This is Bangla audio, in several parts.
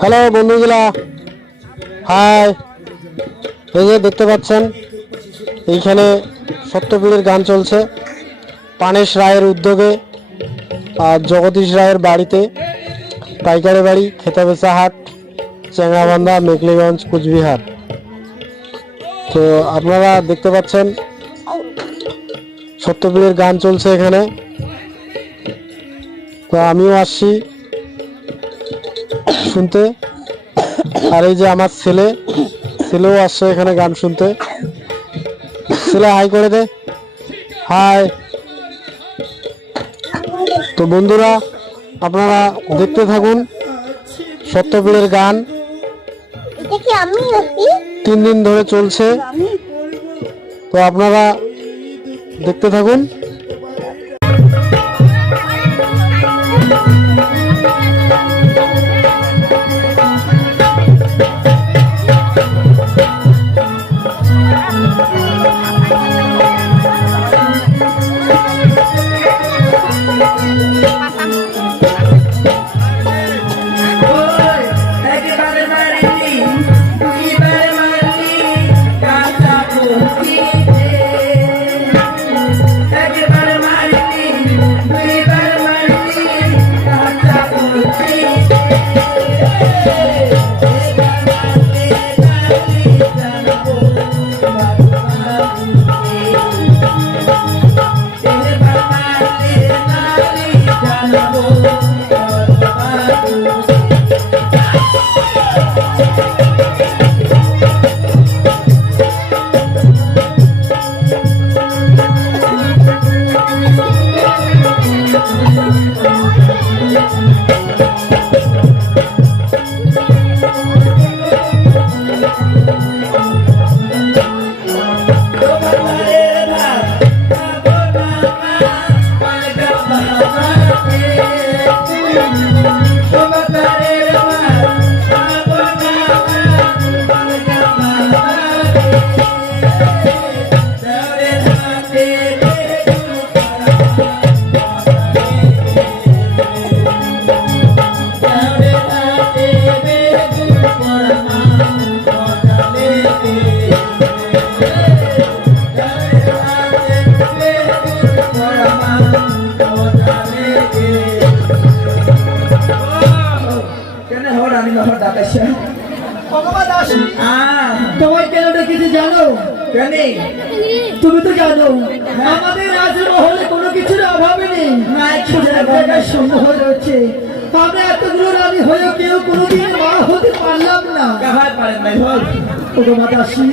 হ্যালো বন্ধুগুলা। হাই এই যে দেখতে পাচ্ছেন, এইখানে সত্যপীরের গান চলছে। পানেশ রায়ের উদ্যোগে আর জগদীশ রায়ের বাড়িতে পাইকারি বাড়ি, খেতাবেচা হাট চেংরাবান্ধা মেকলিগঞ্জ কুচবিহার। তো আপনারা দেখতে পাচ্ছেন, সত্যপীরের গান চলছে এখানে। তো আমিও আসছি। শুনতে। আর এই যে আমার ছেলে ছেলেও আসছে এখানে গান শুনতে। ছেলে হাই করে দে। হাই তো বন্ধুরা আপনারা দেখতে থাকুন সত্যপীরের গান। তিন দিন ধরে চলছে। তো আপনারা দেখতে থাকুন।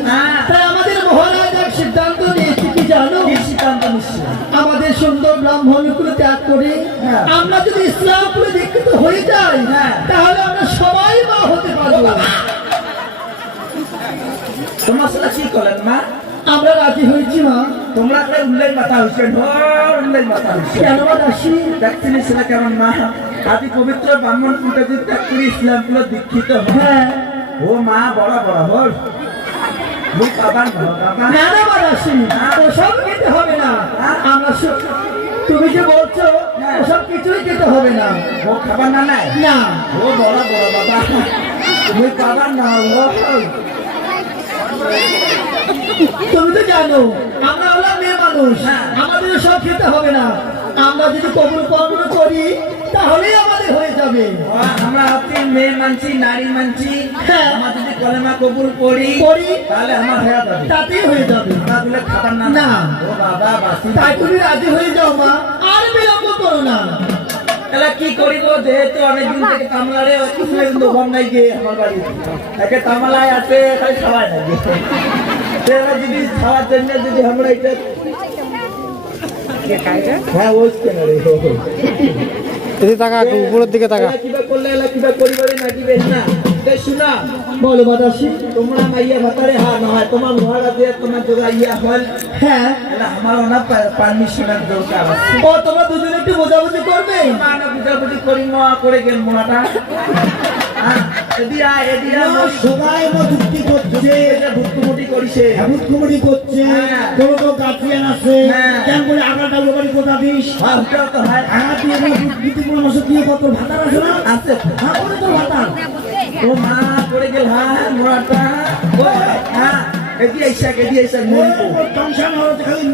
হ্যাঁ। তাই আমাদের মহারাজ এক সিদ্ধান্ত নিয়েছে কি জানো? সিদ্ধান্ত আমাদের সুন্দর ব্রাহ্মণগুলো ত্যাগ করে হ্যাঁ। আমরা যদি ইসলামপুরে দীক্ষিত হয়ে যাই। তাহলে আমরা সবাই মা হতে পারব। তোমার সাথে কি করলেন মা? আমরা রাজি হয়েছি মা। তোমরা উল্লেখ মাথা হয়েছে ঢোর উল্লেখ মাথা হয়েছে কেন মা দেখছিলি সেটা কেমন মা। আদি পবিত্র ব্রাহ্মণ যদি ত্যাগ করে ইসলাম দীক্ষিত হয়। হ্যাঁ ও মা বড় বড় না না দাসী ওসব খেতে হবে না। আমরা তুমি যে বলছো ওসব কিছুই খেতে হবে না। ও খাবার না নাই না। ও বড় বড় বাবা পাবান না ও তুমি তো জানো আমরা হলাম মেয়ে মানুষ। আমাদের সব খেতে হবে না। আমরা যদি কবুল কর্ম করি তাহলেই আমাদের হয়ে যাবে। আমরা হচ্ছি মেয়ে মানছি নারী মানছি। হ্যাঁ। আমরা যদি কলেমা কবুল করি করি তাহলে আমার হয়ে যাবে। তাতেই হয়ে যাবে। আমরা খাবার না না। ও বাবা বাসি। তাই তুমি রাজি হয়ে যাও মা। আর বিলম্ব করো না। তাহলে কি করিব? যেহেতু অনেকদিন থেকে কামলারে কিছু কিন্তু ঘর নাই গিয়ে আমার বাড়ি। একে কামলায় আছে খালি খাওয়াই নাই সেটা যদি খাওয়ার জন্য যদি আমরা এটা হ্যাঁ ওই কেন এদিকে তাকা উপরের দিকে তাকা। কিবা করলে এলা কিবা করিবারে না দিবে না তে শুনা বলো তোমরা মাইয়া ভাতারে হা নহয় তোমার মহারা দিয়ে তোমার যোগা ইয়া হল হ্যাঁ। এলা আমার না পারমিশনের দরকার আছে। ও তোমরা দুজনে একটু বোঝাবুঝি করবে? মানা বুঝাবুঝি করি মা করে গেল মোড়াটা। হ্যাঁ এদি আয় এদি আয় সবাই যুক্তি করছে। ভুক্তমুটি করিছে। কমিটি করছে। হ্যাঁ। তোর তো গার্জিয়ান আছে। হ্যাঁ। কেন করে আগাটা লোকারি কথা দিস? হয় হয়। আগা দিয়ে কত ভাতার আছে না? আছে। হ্যাঁ করে তো ভাতার ও মা পড়ে গেল হ্যাঁ মোড়াটা হ্যাঁ এদি আইসা এদি আইসা মরিব টেনশন হচ্ছে খালি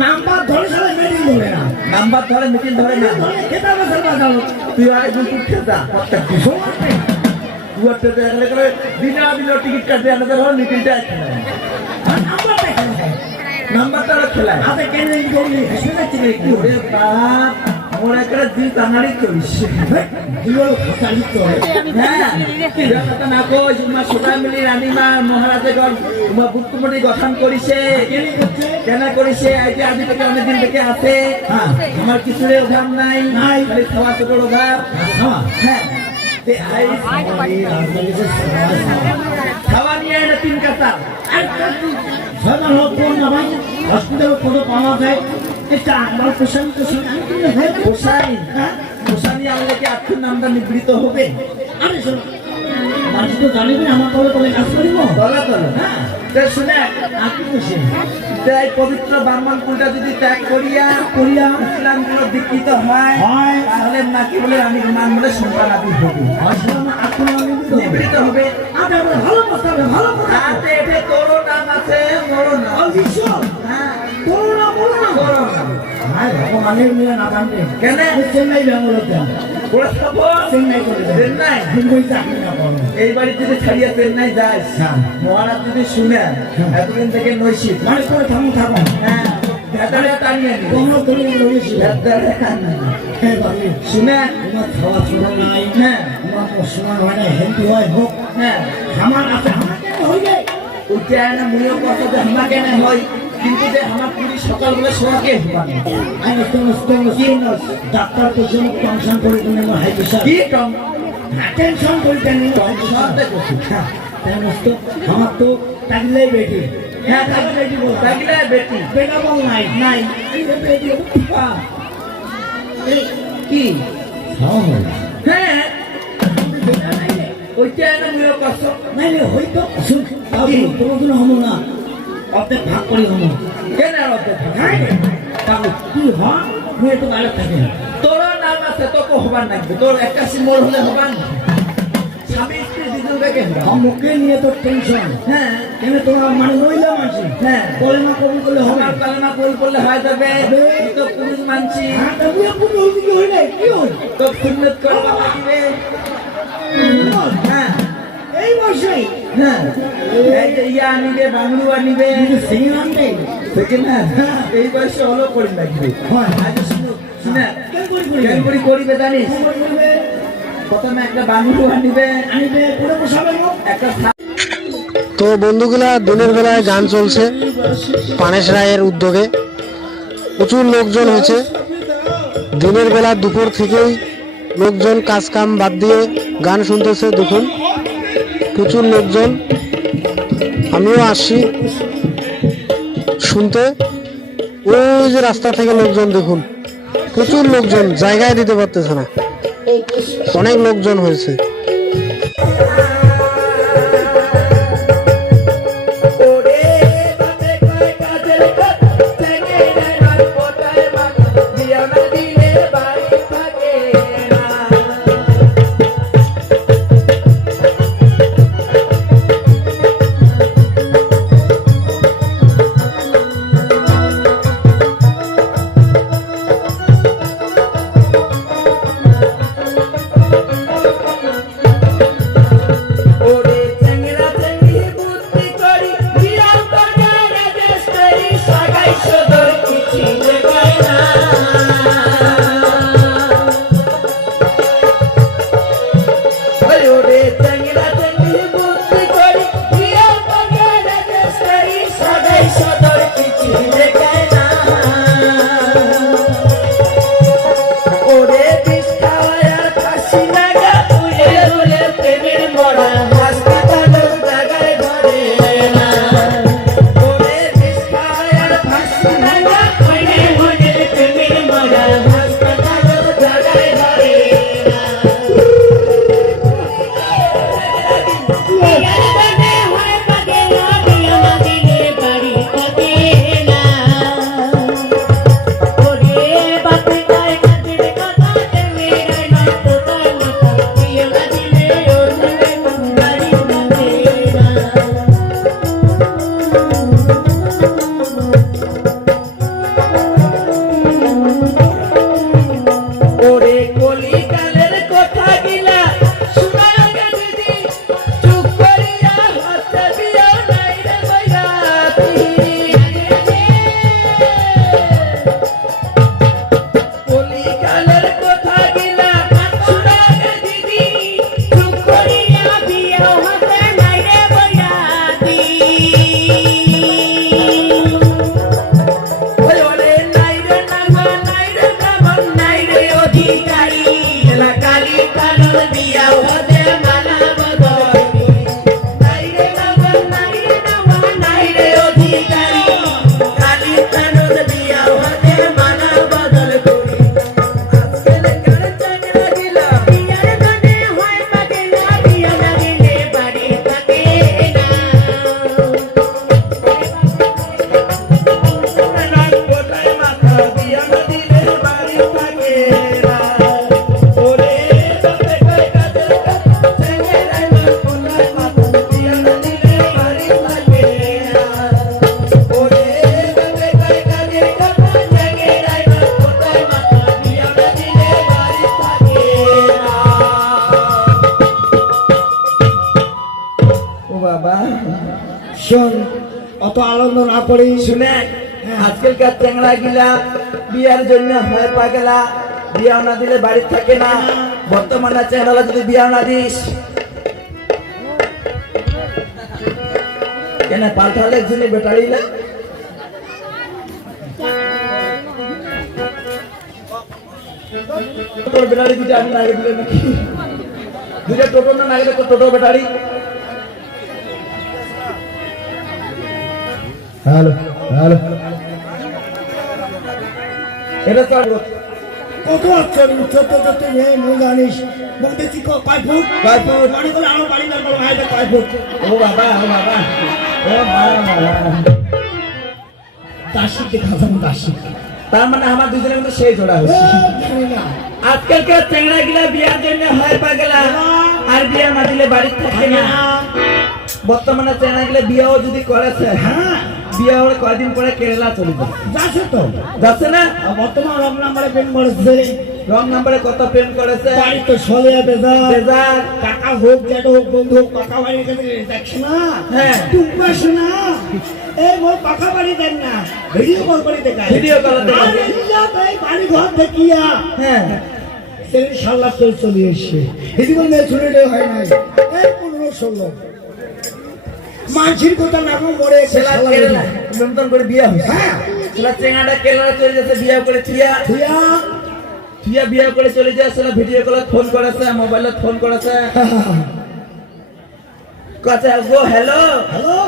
নাম্বার ধরে মেডিং ধরে না। নাম্বার ধরে মিটিং ধরে না। খেতে হবে তুই আর একজন তুই খেতা খেতে গেলে করে বিনা বিনা টিকিট কাটতে আমাদের হল মিটিংটা দেখেন নাম্বারটা খেলায়। হাতে কেন এই হেসে যাচ্ছে রে কি ওরে বাপ মোর একটা দিন টানারি করিস কি হলো খালি তো হ্যাঁ কথা না কই তোমার সবাই মিলি রানীমা মহারাজে গণ তোমার ভুক্তমুটি গঠন করিছে। কেন করছে? কেন করিছে? এই যে আদি থেকে অনেক দিন থেকে আছে। হ্যাঁ। আমার কিছুরে অভাব নাই। নাই। খালি খাওয়া ছোটোর অভাব। হ্যাঁ হ্যাঁ। খাওয়া নিয়ে তিন কাতা। সাধারণ হোক, কোন না ভাই হসপিটাল কত পাওয়া যায়। এটা আমার পেশেন্ট পোষাই পোষানি আনলে হবে আরে শোনো মানুষ তো জানি না আমার কলে কলে কাজ করিব? তলা তলা। হ্যাঁ। শুনে। আর কি তাই পবিত্র ব্রাহ্মণ কুলটা যদি ত্যাগ করিয়া করিয়া। ইসলামগুলো দীক্ষিত হয়। তাহলে নাকি বলে আমি মান বলে সন্তানাদি হবে। আসলাম আত্মা নিবৃত হবে। আরে ভালো কথা ভালো কথা। আর এতে তোরও নাম আছে মোরও হ্যাঁ ভগবানের মিলে না জানবে কেন? চেন্নাই ব্যাঙ্গালোর খাব চেন্নাই করে চেন্নাই? মুম্বাই চাকরি না করো এই বাড়ি যদি ছাড়িয়া চেন্নাই যাস হ্যাঁ। মহারাজ যদি শুনে এতদিন থেকে নৈশিত। মানে করে থামো থাকো হ্যাঁ। হ্যাঁ। হ্যাঁ হয় হয় হ্যাঁ। আমার আছে আমার কেন উঠে না মুইও কত যে হামা হয়। কিন্তু যে আমার পুরি সকালবেলা শোয়াকে আমি তোমার তোমার ডাক্তার তো যেন টেনশন করে তুমি আমার হাই প্রেশার কি টং টেনশন করে দেখো তো আমার তো থাকলেই বেটি। হ্যাঁ থাকলে বেটি বল থাকলে বেটি। বেটা বল নাই। নাই। এই যে বেটি হ্যাঁ কি? হ্যাঁ। হ্যাঁ। ওইটা না মুইও কষ্ট নাই নাই হয়তো বাবু কোনো হমো না। অর্ধেক ভাগ করি হমো কেন আর অত হ্যাঁ? বাবু তুই হ? মুই তো বাইরে থাকি না। তোর নাম আছে তোকে হবার লাগবে। তোর একাশি মোড় হলে হবার স্বামী স্ত্রী দুজন বেগে মুখে নিয়ে তোর টেনশন হ্যাঁ। কেন তোরা মানে মহিলা মানুষ? হ্যাঁ। না কবুল করলে হবে। কালেমা কবুল করলে হয় যাবে তো পুরুষ মানছি। হ্যাঁ তবু একটু জলদি কি হইলে কি হল তো সুন্নত করবা লাগবে। হ্যাঁ। এই বসে হ্যাঁ। ইয়া আনবে এই বয়সে হলো করি লাগবে শুনো করিবে জানিস? প্রথমে একটা আনিবে পুরো একটা তো বন্ধুগুলা দিনের বেলায় গান চলছে পানেশ রায়ের উদ্যোগে। প্রচুর লোকজন হয়েছে। দিনের বেলা দুপুর থেকেই লোকজন কাজ কাম বাদ দিয়ে গান শুনতেছে দেখুন প্রচুর লোকজন। আমিও আসি। শুনতে। ওই যে রাস্তা থেকে লোকজন দেখুন। প্রচুর লোকজন, জায়গায় দিতে পারতেছে না। অনেক লোকজন হয়েছে। Thank you. অত আনন্দ না করি শুনে আজকালকার চ্যাংড়া গিলা বিয়ার জন্য হয়ে পা গেলা বিয়া না দিলে বাড়ি থাকে না। বর্তমানে চ্যাংড়া যদি বিয়া না দিস। কেন পাল্টালে একজনে বেটারি না তোর বেটারি দুটো আমি নাগে দিলে নাকি দুটো টোটো না নাগে তো টোটো বেটারি? হ্যালো হ্যালো এটা তো কত আচ্ছা চোদ্দ চোদ্দ নেই মু জানিস। বলতেছি কয় ফুট কয় ফুট? মনে করে আমার বাড়ি কয় ফুট ও বাবা ও বাবা। ও বাবা দাসিকে খাজাম দাসি তার মানে আমার দুজনের মধ্যে সেই জোড়া হয়েছে আজকালকার চ্যাংড়া গিলা বিয়ার জন্য হয় পাগলা। আর বিয়া না দিলে বাড়ি থাকে না। বর্তমানে চ্যাংড়া গিলা বিয়াও যদি করেছে হ্যাঁ। বিয়া হলে কয়দিন পরে কেরালা চলে যাবে। যাচ্ছে তো। যাচ্ছে না? বর্তমান রং নাম্বারে পেন করেছে। রং নাম্বারে কত প্রেম করেছে? বাড়ি তো সলে বেজা বেজার। কাকা হোক জ্যাঠা হোক বন্ধু হোক কাকা বাড়ির কাছে দেখছ না হ্যাঁ। টুম্পা শোনা। এই মোর পাকা বাড়ি দেন না ভিডিও কল করে দেখায় ভিডিও কল। আরে ইয়া ভাই বাড়ি ঘর দেখিয়া। হ্যাঁ। সেদিন সাল্লাহ চলে চলে এসছে। এদিকে মেয়ে ছুটে হয় নাই। এই পনেরো ষোলো। মানসির কথা না মরে ছেলা করে বিয়া হয়েছে হ্যাঁ। ছেলা চেঙ্গাটা কেরালা চলে যাচ্ছে বিয়া করে থিয়া। থিয়া। থিয়া বিয়া করে চলে যায় ছেলা ভিডিও কলে ফোন করেছে মোবাইলে ফোন করেছে। কথা গো হ্যালো? হ্যালো?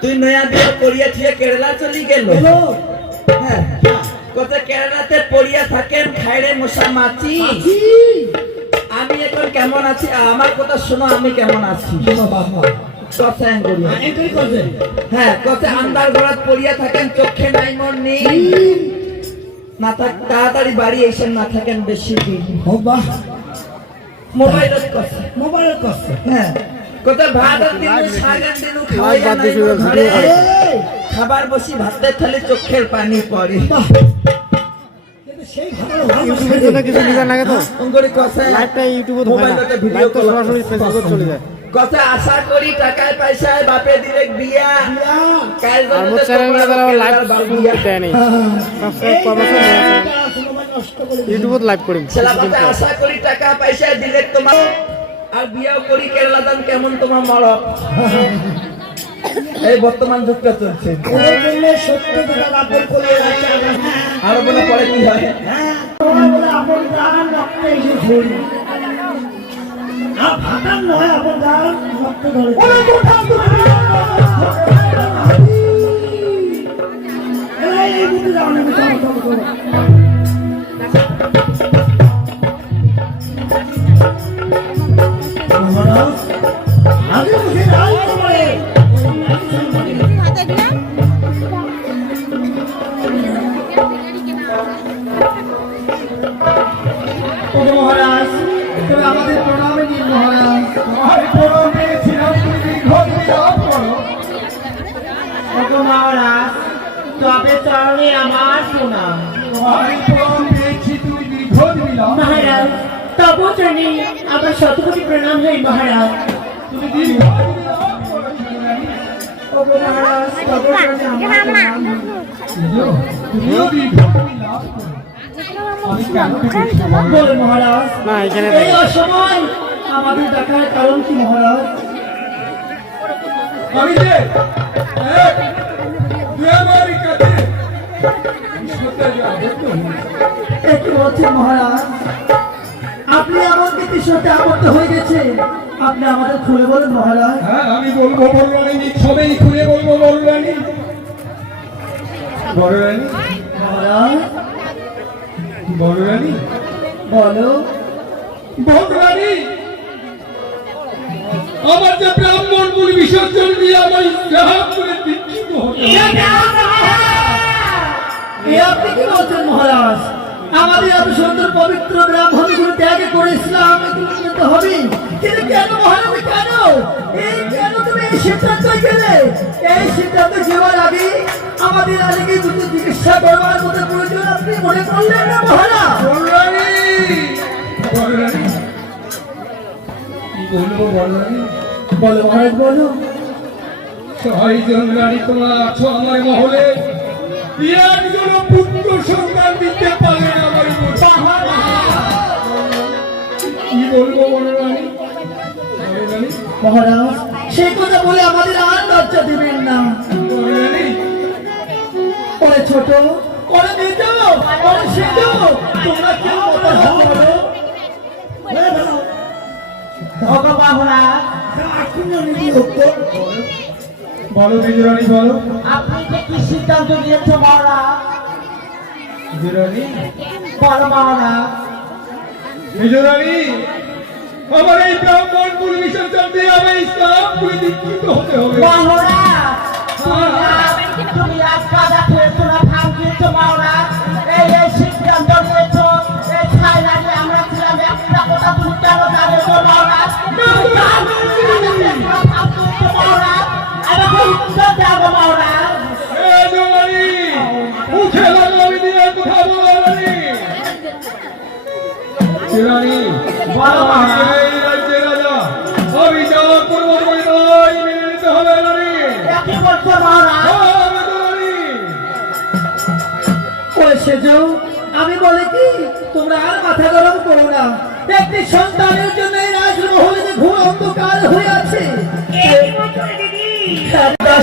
তুই নয়া বিয়া করিয়া থিয়া কেরালা চলি গেল? হ্যাঁ। কথা কেরালাতে পড়িয়া থাকেন খাইরে মশা মাছি। আমি এখন কেমন আছি? আমার কথা শোনো আমি কেমন আছি? বাবা। কথা করিয়া এটাই করছে হ্যাঁ কথা আন্দার ঘরাত পড়িয়া থাকেন চোখে নাই মন নেই না তাড়াতাড়ি বাড়ি এসে না থাকেন বেশি দিন। ও বাহ হ্যাঁ। ভাত আর দিনু দিনু খাবার বসি ভাতের থালে চোখের পানি পড়ে। ভালো কিছু নিবেন লাগে তো? লাইভটা ইউটিউবে হয় না। ভিডিও লাইভ তো সরাসরি ফেসবুকে চলে যায়। আশা করি টাকায় পয়সায় বাপে দিলে বিয়া। ইউটিউবত লাইভ আশা করি টাকা পয়সা দিলে তোমার আর বিয়াও করি কেরালা দাম কেমন তোমার মরক? এই বর্তমান যুগটা চলছে। আরও বলে পরে কি হয়? আপন গান রক্তে এসে ধরি আর ভাতার নয় আপন রক্ত ধরে এই, এই বুঝতে যাও না, কারণ কি মহারাজ আমার মহারাজ আপনি কি তৃষ্ণাতে আবদ্ধ হয়ে গেছে আপনি আমাদের খুলে বলুন মহারাজ। হ্যাঁ আমি বলব বড় রানী সবেই খুলে বলব বড় রানী মহারাজ। বড় বলো। বড় আমার যে ব্রাহ্মণ মূল বিসর্জন দিয়ে আমার ইসলাম করে দীক্ষিত হতে আপনি কি বলছেন মহারাজ? আমাদের এত সুন্দর পবিত্র ব্রাহ্মণগুলো ত্যাগ করে ইসলাম গ্রহণ হবে? কিন্তু কেন মহারাজ, কেন? এই কেন তুমি এই সিদ্ধান্ত গেলে এই সিদ্ধান্ত যাওয়ার আগে আমাদের আগে দুটো চিকিৎসা করবার মতো প্রয়োজন আপনি মনে করলেন না মহারাজ? বলব বড় বলো মহারাজ, বলো। সহায় জন রানী, তোমরা আছো আমার মহলে। একজন পুত্র সন্তান দিতে আমার। কি বলব মহারাজ সেই কথা বলে আমাদের আর লজ্জা দিবেন না। ওরে ছোট ওরে মেজ ওরে সেজ তোমরা কেউ কথা বলো বলো বিজরানি বলো। আপনি যে কি সিদ্ধান্ত নিয়েছে মহারাজ বিজরানি বলো মহারাজ বিজরানি আমার এই ব্রাহ্মণ কুল বিসর্জন দিয়ে আমার ইসলাম করে দীক্ষিত হতে হবে। মহারাজ তুমি আজ কাজা না এই এই সিদ্ধান্ত নিয়েছো এই ছাই লাগে আমরা ছিলাম একটা কথা তুমি কেন জানো আমি বলে কি তোমরা আর মাথা গরম করো না একটি সন্তানের জন্য এই রাজমহলে ঘোর অন্ধকার হয়ে আছে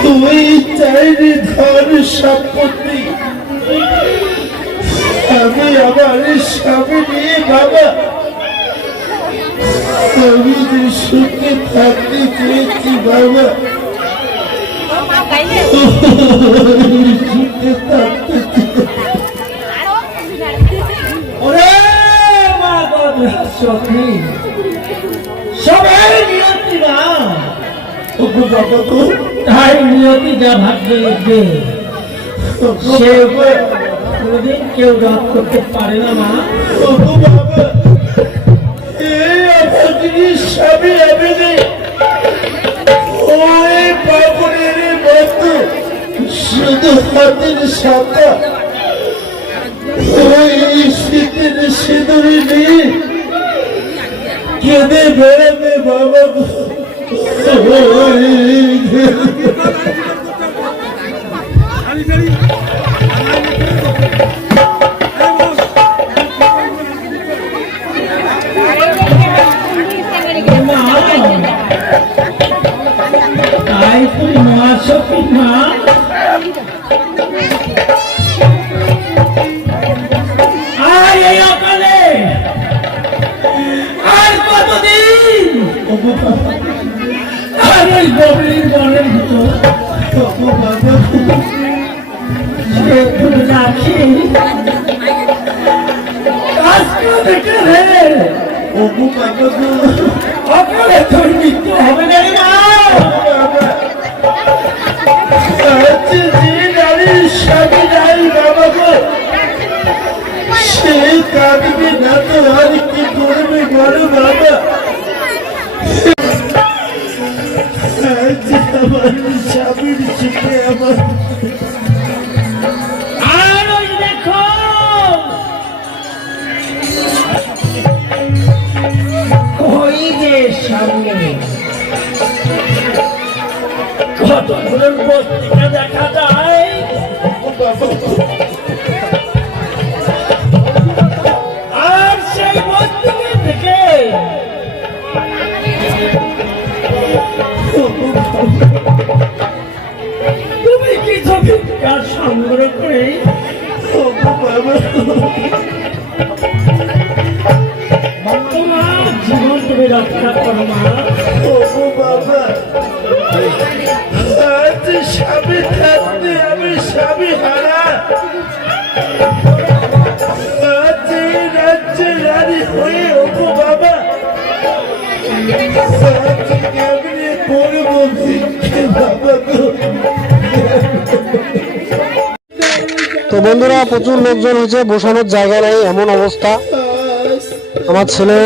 তুই চাইনি ধন সম্পত্তি? আমি আমার স্বামী নিয়ে বাবা। আমি যে সুখে থাকতে চেয়েছি বাবা। সুখে থাকতে সবাই নিয়তি না। বাবা গো। তাই নিয়তি যা ভাগ্যে লিখবে সে উপর কোনোদিন কেউ রদ করতে পারে না, মা। স্বামী আমি ওই বাবুরের মতো শুধু হাতের সিঁদুরি নিয়ে। কেঁদে বেড়াবে বাবা তাই তুই মা সখী কতগুলো দেখা যায়। আর তুমি কি ছবিটা সংগ্রহ করে? তোমার জীবন তুমি রক্ষা করো, মা। ও বাবা স্বামী থাকতে আমি স্বামী হারা। রাজ্যে রানী হয়ে ভিক্ষে বাবা তো বন্ধুরা, প্রচুর লোকজন হয়েছে, বসানোর জায়গা নেই, এমন অবস্থা। আমার ছেলে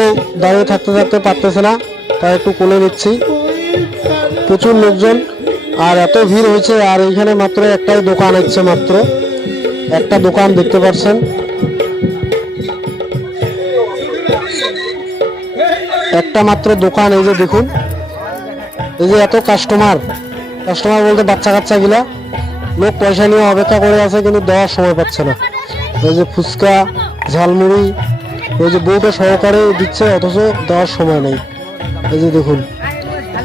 দাঁড়িয়ে থাকতে থাকতে পারতেছে না, তাই একটু কোলে নিচ্ছি। প্রচুর লোকজন। আর এত ভিড় হয়েছে, আর এইখানে মাত্র একটাই দোকান হচ্ছে মাত্র। একটা দোকান দেখতে পাচ্ছেন। একটা মাত্র দোকান, এই যে দেখুন। এই যে এত কাস্টমার কাস্টমার বলতে বাচ্চা কাচ্চা গিলা লোক পয়সা নিয়ে অপেক্ষা করে আছে, কিন্তু দেওয়ার সময় পাচ্ছে না। এই যে ফুচকা, ঝালমুড়ি ওই যে বউটা সহকারে দিচ্ছে, অথচ দেওয়ার সময় নেই। এই যে দেখুন,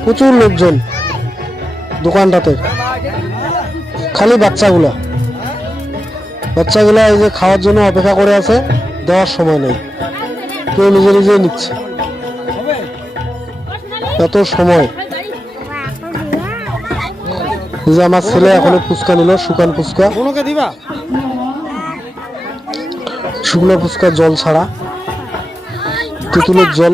প্রচুর লোকজন। দোকানটাতে। খালি বাচ্চাগুলা। বাচ্চাগুলা এই যে খাওয়ার জন্য অপেক্ষা করে আছে দেওয়ার সময় নেই। কেউ নিজে নিজেই নিচ্ছে। এত সময়। এই যে আমার ছেলে এখনও ফুচকা নিল শুকান ফুচকা। শুকনো ফুচকা জল ছাড়া। তেঁতুলের জল।